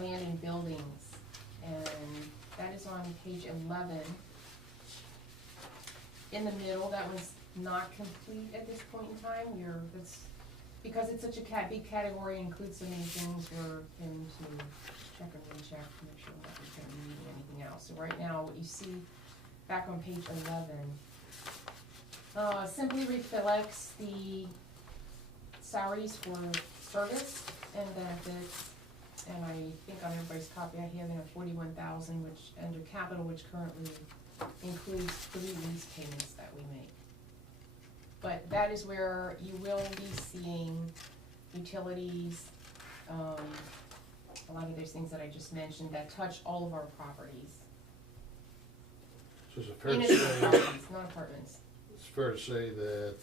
land and buildings, and that is on page 11. In the middle, that was not complete at this point in time. That's because it's such a big category, includes so many things, we're going to check and recheck to make sure we're not going to be needing anything else. So right now, what you see back on page 11 simply reflects the salaries for service and benefits, and I think on everybody's copy I have in a 41,000, which under capital, which currently includes 3 lease payments that we make. But that is where you will be seeing utilities, a lot of those things that I just mentioned that touch all of our properties. So is it fair to Municipal say, properties, not apartments. it's fair to say that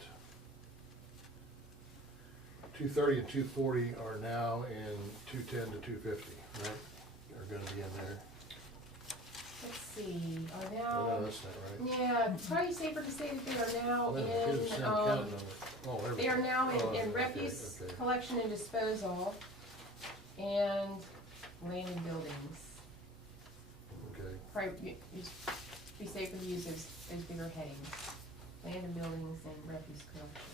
230 and 240 are now in 210 to 250, right? Are gonna be in there. Let's see, are Oh, now, no, that's not right. yeah, it's probably safer to say that they are now Wait a minute, here's the same count number. Oh, there we they go. are now Oh, in okay, refuse okay. collection and disposal and land and buildings. Okay, Probably, be safer to use those bigger headings, land and buildings and refuse collection.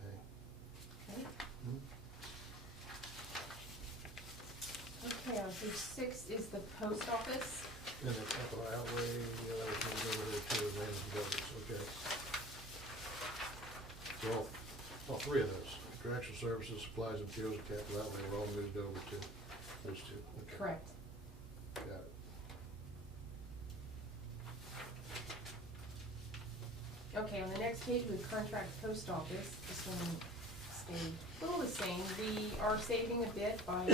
okay. Okay. Hmm. Okay, on page 6 is the post office. And the capital outlay, the other things over there too, land and buildings, okay. So all 3 of those, contractual services, supplies and fuels, and capital outlay were all moved over to those 2, okay. Correct. Got it. Okay, on the next page with contract post office, this one stayed a little the same. We are saving a bit by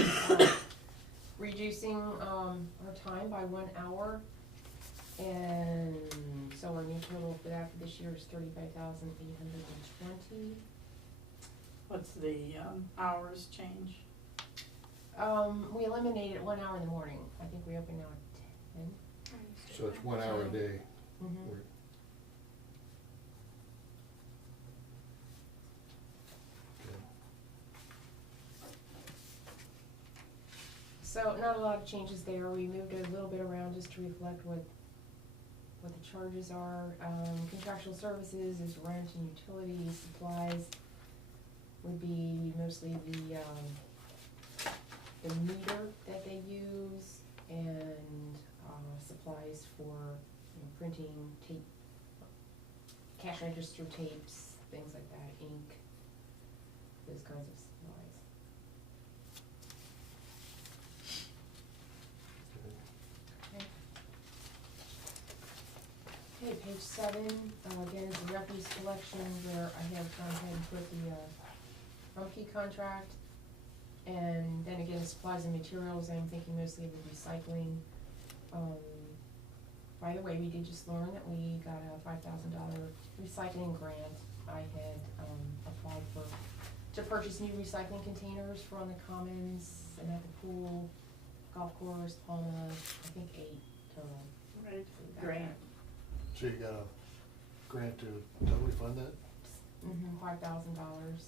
reducing our time by 1 hour. And so our new total for that for this year is 35,820. What's the hours change? We eliminated 1 hour in the morning. I think we open now at 10. So it's 1 hour a day. Mm-hmm. We're- okay. So not a lot of changes there. We moved a little bit around just to reflect what the charges are. Contractual services is rent and utilities. Supplies would be mostly the meter that they use, and supplies for printing, tape, cash register tapes, things like that, ink, those kinds of supplies. Okay, page 7, again, is the refuse collection, where I have gone ahead and put the Rumpke contract. And then again, supplies and materials, I'm thinking mostly of the recycling. By the way, we did just learn that we got a $5,000 recycling grant. I had applied to purchase new recycling containers for on the commons and at the pool, golf course, Palma, I think 8 total. Right, So we got great. that. So you got a grant to totally fund that? $5,000.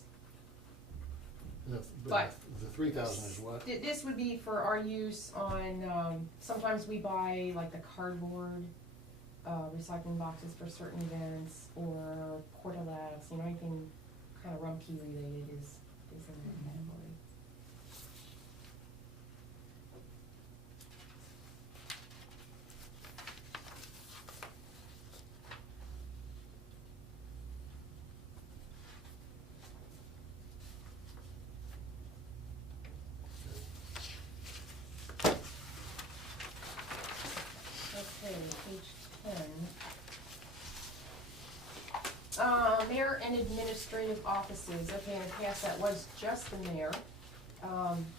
But the 3,000 is what? This would be for our use on, sometimes we buy like the cardboard recycling boxes for certain events, or portalettes, anything kind of Rumpke related is in that category. Okay, page 10. Mayor and administrative offices. Okay, in the past that was just the mayor.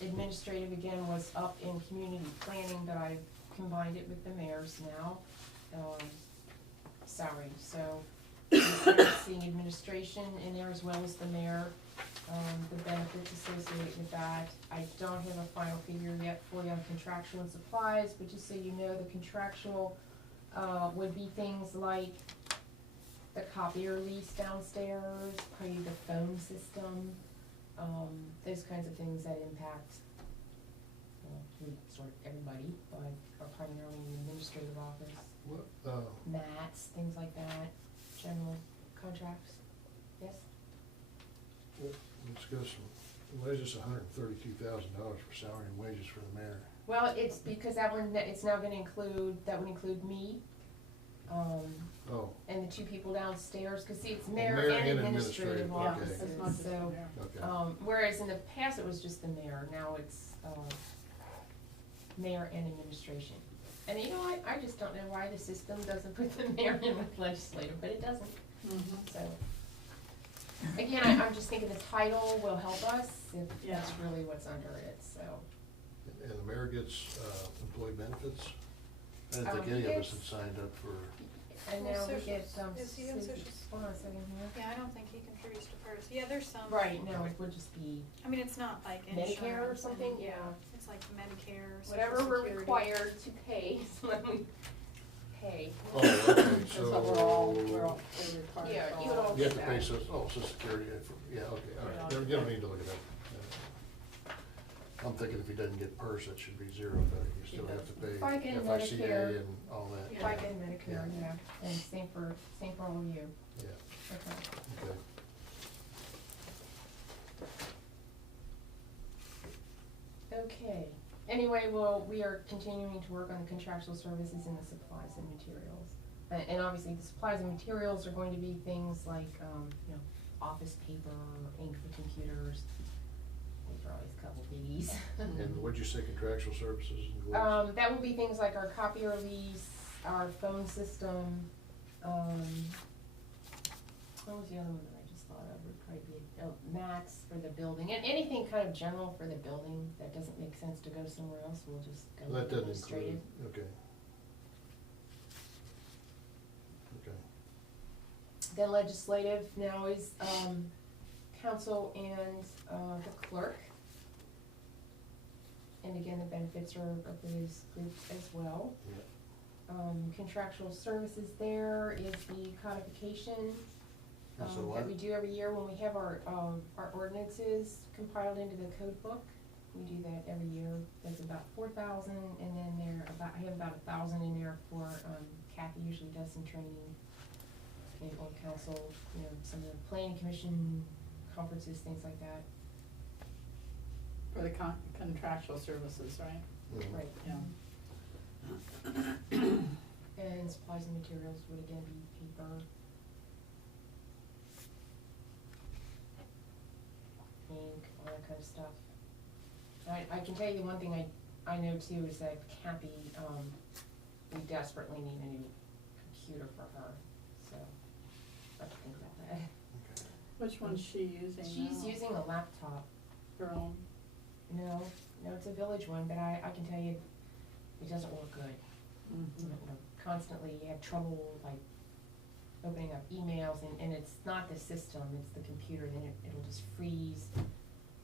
Administrative again was up in community planning, but I've combined it with the mayor's now. salary, so I'm seeing administration in there as well as the mayor, the benefits associated with that. I don't have a final figure yet for you on contractual and supplies, but just so you know, the contractual, would be things like the copier lease downstairs, probably the phone system, those kinds of things that impact, sort of everybody, but are primarily in the administrative office. What, Mats, things like that, general contracts, yes? let's go some, wages, $132,000 for salary and wages for the mayor. Well, it's because that one, it's now gonna include, that would include me, Oh, and the two people downstairs, cause see, it's mayor mayor and and administrative administrative, okay. offices, It's not just the so, mayor. okay. whereas in the past it was just the mayor, now it's, mayor and administration. And you know what, I just don't know why the system doesn't put the mayor in with legislative, but it doesn't, so. Again, I'm just thinking the title will help us if that's Yeah. really what's under it, so. And the mayor gets, employee benefits? I didn't think He any of us gets- had signed up for, And Well, now we socials. get, Is he on social- socials? hold on a second here. Yeah, I don't think he contributes to PERS. Yeah, there's some. Right, no, it would just be I mean, it's not like insurance. Medicare or something, and- yeah. It's like Medicare, Social Whatever we're Security. required to pay is what we pay. oh, okay, That's so. what we're all they're required Yeah, for you would all You have get to pay that. Social Security, yeah, okay, all Yeah. right, you don't need to look at that. I'm thinking if he doesn't get PERS, that should be zero, but you still have to pay FICA and FICA Medicare. and all that. Yeah. FICA and Medicare, yeah, and same for all of you, Yeah, okay. okay. Okay, anyway, well, we are continuing to work on the contractual services and the supplies and materials. And obviously, the supplies and materials are going to be things like, office paper, ink for computers. Those are always a couple biggies. And what'd you say, contractual services and goods? That will be things like our copier lease, our phone system, what was the other one that I just thought of, would probably be, mats for the building, and anything kind of general for the building that doesn't make sense to go somewhere else, we'll just go That doesn't administrative. include, okay. Okay. Then legislative now is, council and, the clerk. And again, the benefits are of those groups as well. Yeah. Contractual services there is the codification, So that what? we do every year when we have our ordinances compiled into the code book. We do that every year. There's about 4,000, and then I have about 1,000 in there for, Kathy usually does some training in old council, some of the planning commission conferences, things like that. For the contractual services, right? Mhm. Right. Yeah. And supplies and materials would again be paper. Ink, all that kind of stuff. I can tell you the one thing I know too is that Kathy, we desperately need a new computer for her, so I have to think about that. Okay. Which one's she using now? She's using a laptop. Her own? No, it's a village one, but I can tell you, it doesn't work good. Constantly you have trouble like opening up emails, and it's not the system, it's the computer, then it'll just freeze,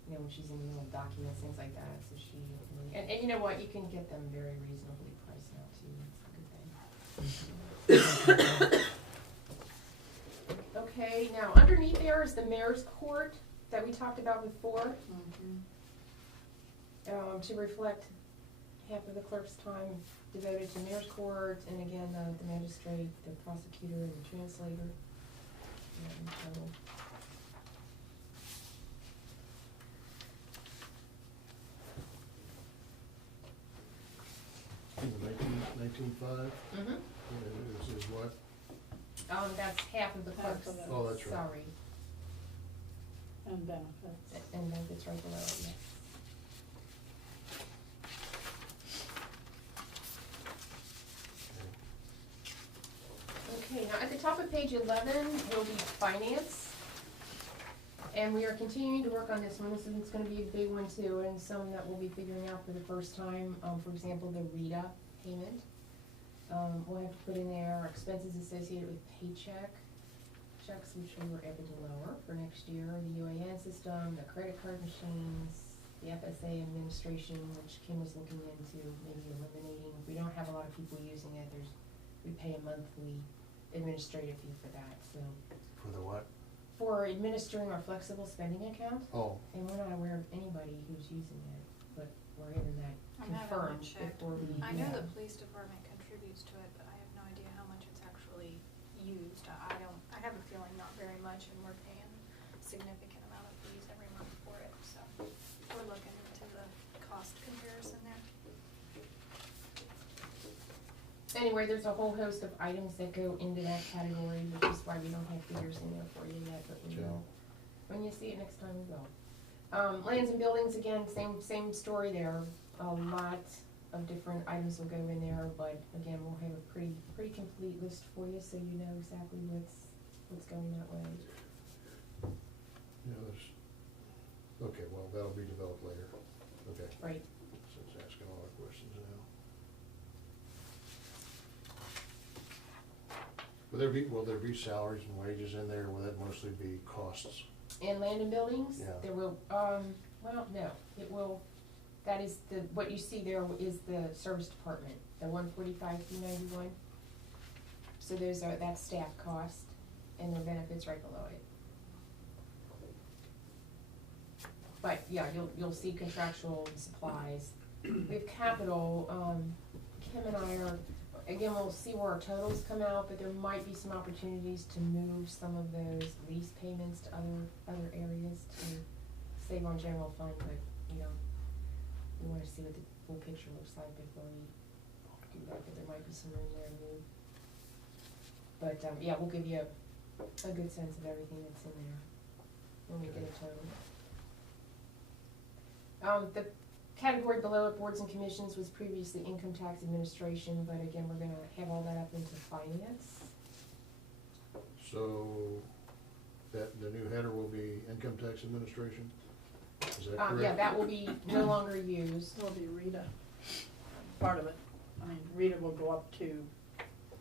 when she's in the middle of documents, things like that, so she really, and you know what, you can get them very reasonably priced now too, that's a good thing. Okay, now underneath there is the mayor's court that we talked about before, to reflect half of the clerk's time devoted to mayor's court, and again, the magistrate, the prosecutor, and the translator. In total. In the 19.5, is what? That's half of the Half clerk's of it. Oh, that's right. salary, And benefits. and then it's right below it, yes. Okay, now at the top of page 11 will be finance. And we are continuing to work on this one, so it's gonna be a big one too, and some that we'll be figuring out for the first time, for example, the RETA payment. We'll have to put in there expenses associated with checks, which we were able to lower for next year, the UAN system, the credit card machines, the FSA administration, which Kim was looking into maybe eliminating. If we don't have a lot of people using it, we pay a monthly administrative fee for that, so. For the what? For administering our flexible spending account, Oh, and we're not aware of anybody who's using it, but we're having that I'm having confirmed that checked. before we, I know yeah. the police department contributes to it, but I have no idea how much it's actually used. I have a feeling not very much, and we're paying a significant amount of fees every month for it, so we're looking into the cost comparison there. Anyway, there's a whole host of items that go into that category, which is why we don't have figures in there for you yet, but we Okay. will. When you see it next time, we will. Lands and buildings, again, same story there. A lot of different items will go in there, but again, we'll have a pretty complete list for you, so you know exactly what's going that way. yeah, okay, well, that'll be developed later. Okay. Right. So it's asking a lot of questions now. Will there be salaries and wages in there, or will that mostly be costs? And land and buildings, Yeah. there will, well, no, it will, that is what you see there is the service department, the 145,391. So that's staff cost, and their benefits right below it. But, yeah, you'll see contractual supplies. We have capital, Kim and I are, again, we'll see where our totals come out, but there might be some opportunities to move some of those lease payments to other areas to save on general fund, but, we wanna see what the full picture looks like before we do that, but there might be some room there to move. But, yeah, we'll give you a good sense of everything that's in there when we get a total. The category below it, boards and commissions, was previously income tax administration, but again, we're gonna have all that up into finance. So, the new header will be income tax administration? Is that correct? Yeah, that will be no longer used. Will be Rita, part of it. I mean, Rita will go up to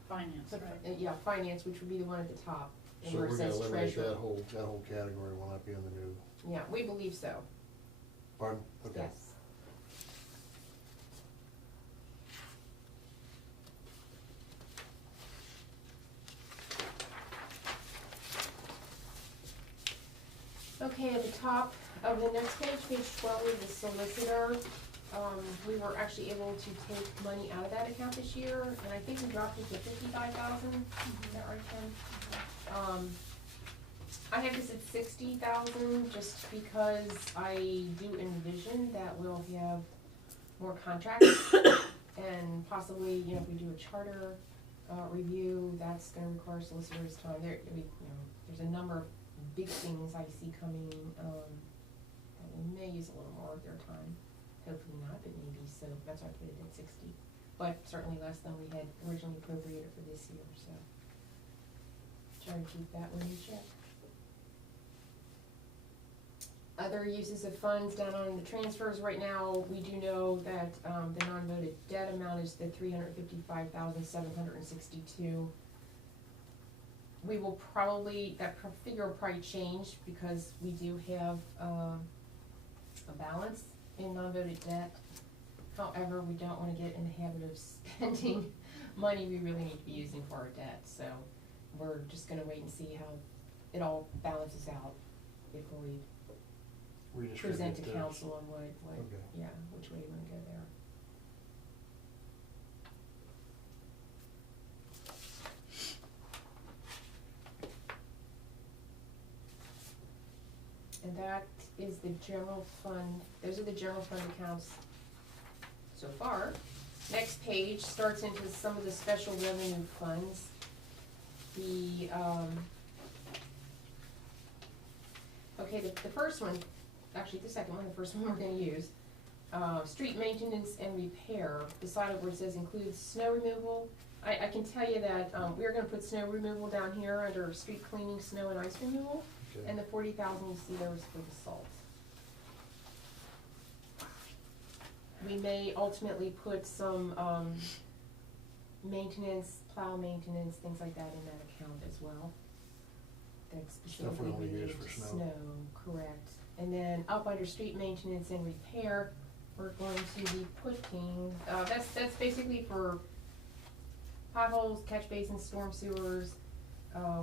finance, right? Yeah, finance, which would be the one at the top, and So where it we're gonna says eliminate treasurer. that whole category will not be in the new, Yeah, we believe so, pardon? Okay. yes. Okay, at the top of the next page, page 12, is the solicitor. We were actually able to take money out of that account this year, and I think we dropped it to 55,000. Is that right, Ken? I have this at 60,000 just because I do envision that we'll have more contracts and possibly, if we do a charter review, that's gonna require solicitors' time. There's a number of big things I see coming, that we may use a little more of their time. Hopefully not, but maybe, so that's why I put it at 60. But certainly less than we had originally appropriated for this year, so try to keep that one in check. Other uses of funds down on the transfers right now, we do know that, the non-voted debt amount is the $355,762. We will probably, figure will probably change because we do have, a balance in non-voted debt. However, we don't wanna get in the habit of spending money we really need to be using for our debt, so we're just gonna wait and see how it all balances out before we present to council on what, Okay. yeah, which way you wanna go there. And that is the general fund, those are the general fund accounts so far. Next page starts into some of the special revenue funds. The first one, actually the second one, the first one we're gonna use, street maintenance and repair, beside it where it says includes snow removal. I can tell you that, we're gonna put snow removal down here under street cleaning, snow and ice removal, Okay. and the 40,000 you see there is for the salt. We may ultimately put some, maintenance, plow maintenance, things like that in that account as well. That's Stuff we specifically only use related for to snow. snow, correct. And then up under street maintenance and repair, we're going to be putting, that's basically for potholes, catch basins, storm sewers.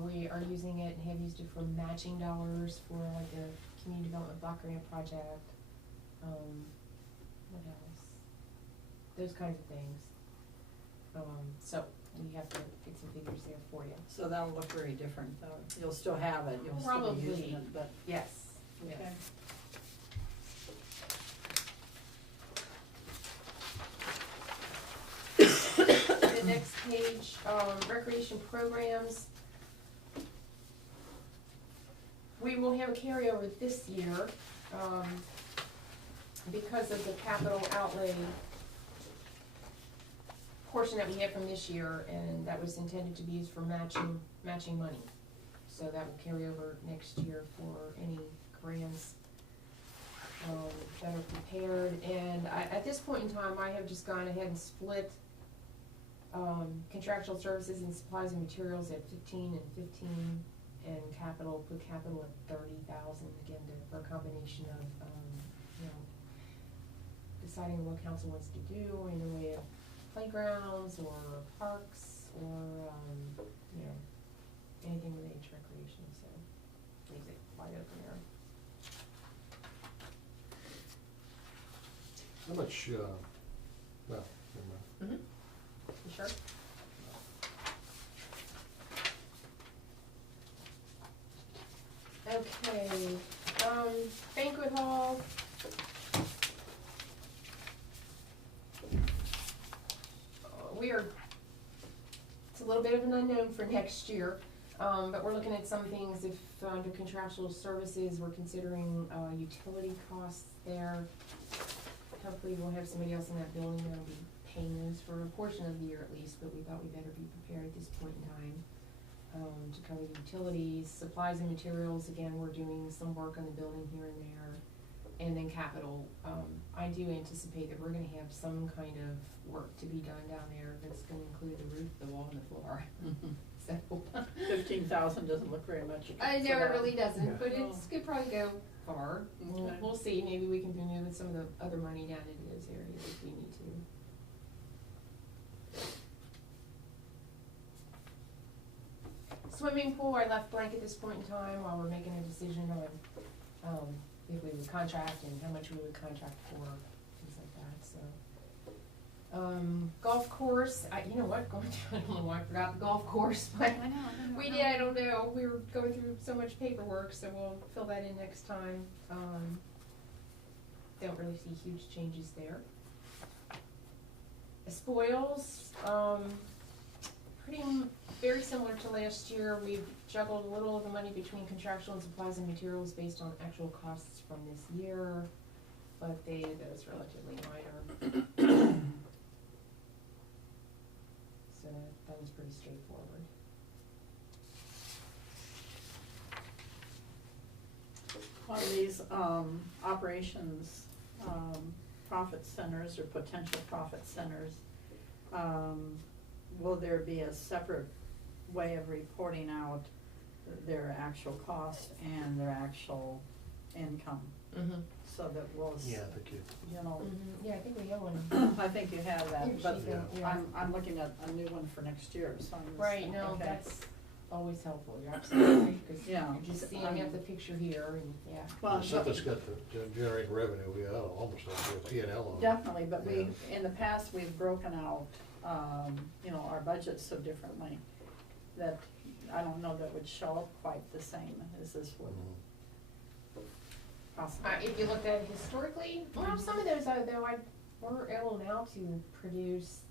We are using it and have used it for matching dollars for like a community development block grant project. What else? Those kinds of things. So we have to get some figures there for you. So that'll look very different though. You'll still have it, you'll still be using Probably. it, but, Yes, okay. yes. The next page, recreation programs. We will have a carryover this year, because of the capital outlay portion that we have from this year, and that was intended to be used for matching money. So that will carry over next year for any grants that are prepared. And at this point in time, I have just gone ahead and split contractual services and supplies and materials at 15 and 15, and put capital at 30,000, again, for a combination of, deciding what council wants to do in the way of playgrounds or parks or, anything related to recreation, so leaves it wide open there. How much, well, never mind. You sure? Okay, banquet hall. It's a little bit of an unknown for next year, but we're looking at some things. If under contractual services, we're considering utility costs there. Hopefully we'll have somebody else in that building that'll be paying those for a portion of the year at least, but we thought we better be prepared at this point in time to cover utilities. Supplies and materials, again, we're doing some work on the building here and there. And then capital, I do anticipate that we're gonna have some kind of work to be done down there that's gonna include the roof, the wall, and the floor. So 15,000 doesn't look very much. I know it really doesn't, Yeah. but it's could probably go far. Okay. We'll see, maybe we can be moving some of the other money down into those areas if we need to. Swimming pool, I left blank at this point in time while we're making a decision on, if we would contract and how much we would contract for, things like that, so. Golf course, you know what, I don't know why I forgot the golf course, but I know, I don't we know. did, I don't know, we were going through so much paperwork, so we'll fill that in next time. Don't really see huge changes there. The spoils, very similar to last year. We've juggled a little of the money between contractual and supplies and materials based on actual costs from this year, but those relatively minor. So that was pretty straightforward. On these operations, profit centers or potential profit centers, will there be a separate way of reporting out their actual cost and their actual income? Mm-hmm. So that we'll, Yeah, I think you know, Yeah, I think we have one. I think you have that, Here but she go, yeah. I'm looking at a new one for next year, so I'm just. Right, no, okay. that's always helpful, you're absolutely right, because Yeah. you're just seeing at the picture here, and, yeah. Well, something's got to generate revenue, we almost have to do a P&L on it. definitely, but we, Yeah. in the past, we've broken out, our budgets so differently that I don't know that would show up quite the same as this would possibly. If you looked at it historically, well, some of those, though, we're able now to produce,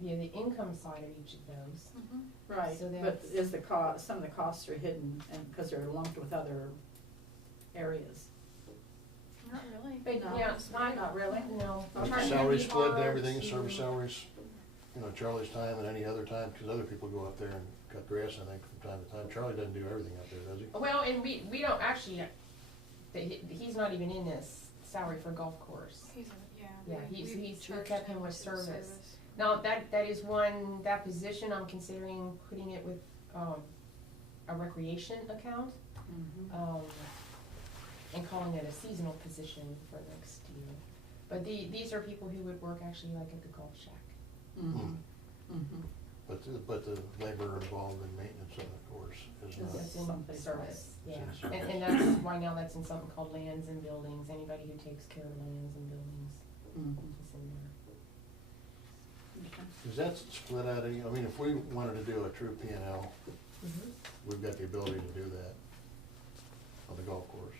the income side of each of those. Mhm. Right, So but that's- is some of the costs are hidden and, because they're lumped with other areas. Not really. But, No, yeah, it's not really? No. Okay. Trying to Salary be split and hard everything, to- service salaries, Charlie's time and any other time, because other people go out there and cut grass, I think, from time to time. Charlie doesn't do everything out there, does he? Well, and we don't actually, he's not even in this salary for golf course. He's a, Yeah, we we charged kept him with to service. Now, that is that position, I'm considering putting it with, a recreation account, and calling it a seasonal position for next year. But these are people who would work actually like at the golf shack. But the labor involved in maintenance of the course is Is not. That's in Someplace service, else. yeah. It's in service. And that's why now that's in something called lands and buildings, anybody who takes care of lands and buildings is in there. Is that split out of, I mean, if we wanted to do a true P and L, we've got the ability to do that on the golf course.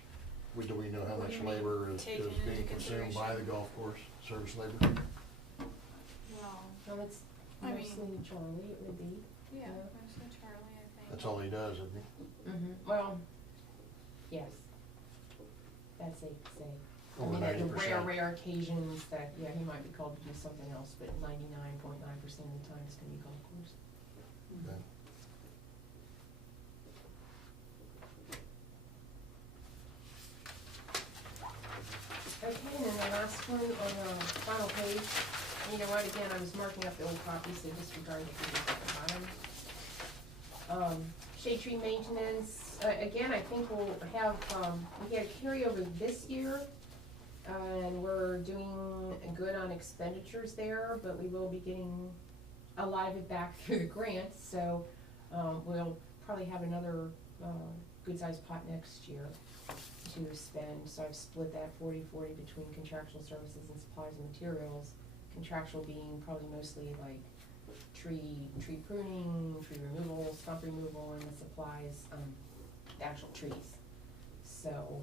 Do we know how What do much you mean, labor is taken into being consumed by the consideration? golf course, service labor? Well, Well, it's I mean- mostly Charlie, it would be. yeah, Yeah. mostly Charlie, I think. That's all he does, isn't he? Well, yes, that's safe to say. I Over mean, at the 90%. rare occasions that, yeah, he might be called to do something else, but 99.9% of the time it's gonna be golf course. Okay. Okay, and then the last one on the final page, you know what, again, I was marking up the old copy, so disregard the pages at the bottom. Shade tree maintenance, again, I think we'll have, we had a carryover this year, and we're doing good on expenditures there, but we will be getting a lot of it back through the grant, so, we'll probably have another, good-sized pot next year to spend, so I've split that 40-40 between contractual services and supplies and materials. Contractual being probably mostly like tree pruning, tree removal, stump removal, and the supplies, the actual trees. So,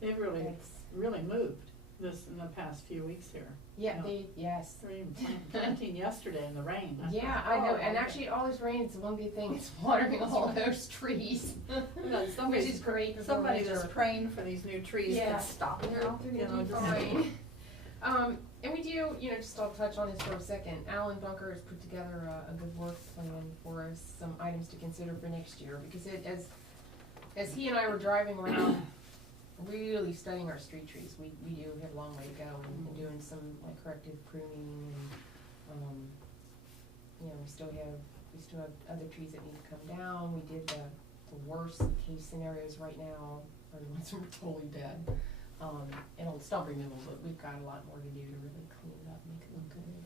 They've really, that's, really moved this in the past few weeks here. yeah, Yeah. yes. They were even planting yesterday in the rain. Yeah, thought, I know, oh, and okay. actually all this rain, it's one good thing, it's watering all those trees, know, which somebody's- is great before Somebody winter. that's praying for these new trees Yeah, can stop They're now, you know, gonna do just- fine. And we do, you know, just I'll touch on this for a second. Alan Bunker has put together a good work plan for us, some items to consider for next year, because as he and I were driving around, really studying our street trees, we do have a long way to go, and doing some like corrective pruning, and, you know, we still have other trees that need to come down. We did the worst case scenarios right now, or the ones that were totally dead. And on stump removal, but we've got a lot more to do to really clean it up, make it look good.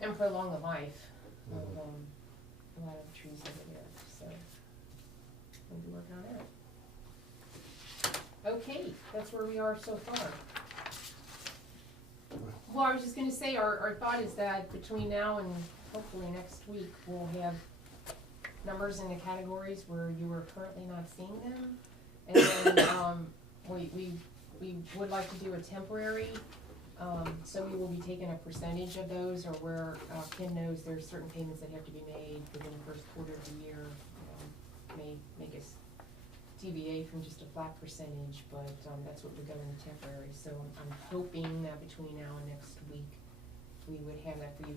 And prolong the life of, a lot of trees over there, so we'll be working on that. Okay, that's where we are so far. Well, I was just gonna say, our thought is that between now and hopefully next week, we'll have numbers in the categories where you are currently not seeing them. And then, we would like to do a temporary, so we will be taking a percentage of those, or where, Kim knows there's certain payments that have to be made within the first quarter of the year. May make us deviate from just a flat percentage, but, that's what would go in the temporary. So I'm hoping that between now and next week, we would have that for you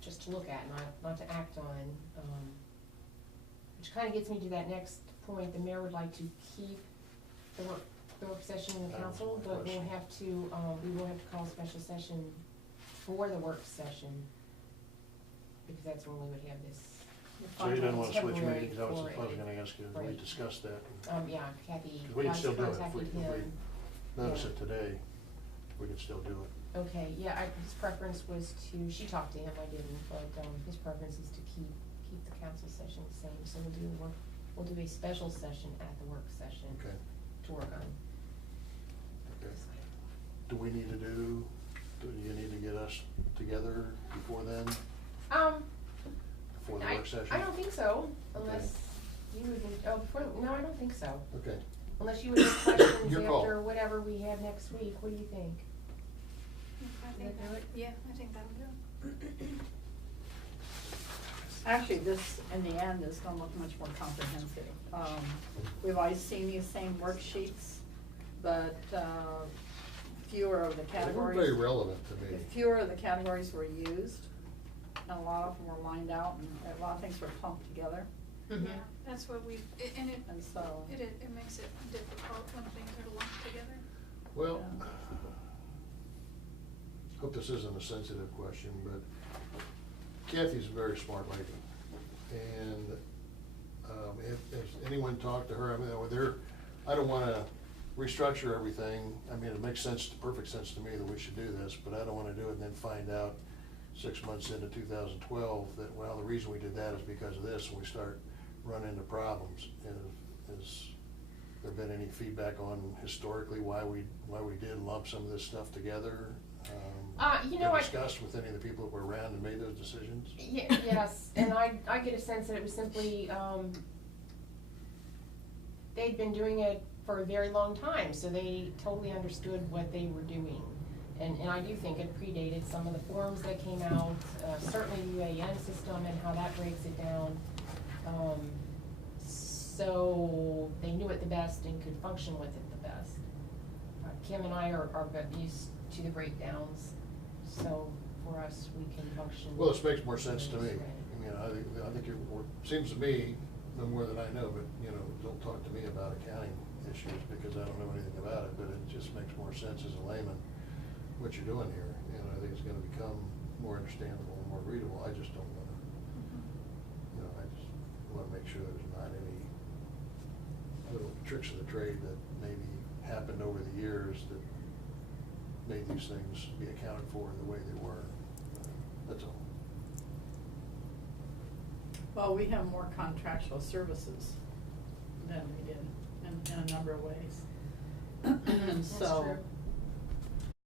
just to look at, not to act on, which kinda gets me to that next point. The mayor would like to keep the work session in the council, but we'll have to, we will have to call a special session for the work session, because that's when we would have this, So you don't wanna switch temporary meetings, I was for it. gonna ask you, we Right. discussed that. yeah, Kathy, 'Cause we can still do it, if contacted we him. notice Yeah. it today, we can still do it. Okay, yeah, his preference was to, she talked to him, I didn't, but, his preference is to keep the council session the same, so we'll do a special session at the work session Okay, to work on. okay. Do we need to do you need to get us together before then, before the work session? I don't think so, Okay. unless you would, no, I don't think so. Okay, Unless you would have questions Your call. after whatever we have next week, what do you think? I think That do that, it? yeah, I think that'll do it. Actually, this, in the end, is gonna look much more comprehensive. We've always seen these same worksheets, but, fewer of the they categories. were very relevant to me. Fewer of the categories were used, and a lot of them were lined out, and a lot of things were clumped together, Mhm. Yeah, that's what and and so. it makes it difficult when things are lumped together. Well, hope this isn't a sensitive question, but Kathy's a very smart lady. And, if anyone talked to her, I mean, I don't wanna restructure everything. I mean, it makes sense, perfect sense to me that we should do this, but I don't wanna do it and then find out 6 months into 2012 that, well, the reason we did that is because of this, and we start running into problems. And has there been any feedback on historically why we did lump some of this stuff together? You know, been discussed with any of the people that were around and made those decisions? Yes, and I get a sense that it was simply, they'd been doing it for a very long time, so they totally understood what they were doing. And I do think it predated some of the forms that came out, certainly the UAN system and how that breaks it down. So they knew it the best and could function with it the best. Kim and I are used to the breakdowns, so for us, we can function. Well, this makes more sense to me. I mean, I think it seems to me, no more than I know, but, you know, don't talk to me about accounting issues because I don't know anything about it, but it just makes more sense as a layman what you're doing here. And I think it's gonna become more understandable and more readable. I just don't wanna, you know, I just wanna make sure there's not any little tricks of the trade that maybe happened over the years that made these things be accounted for the way they were. That's all. Well, we have more contractual services than we did in a number of ways. And That's so, true.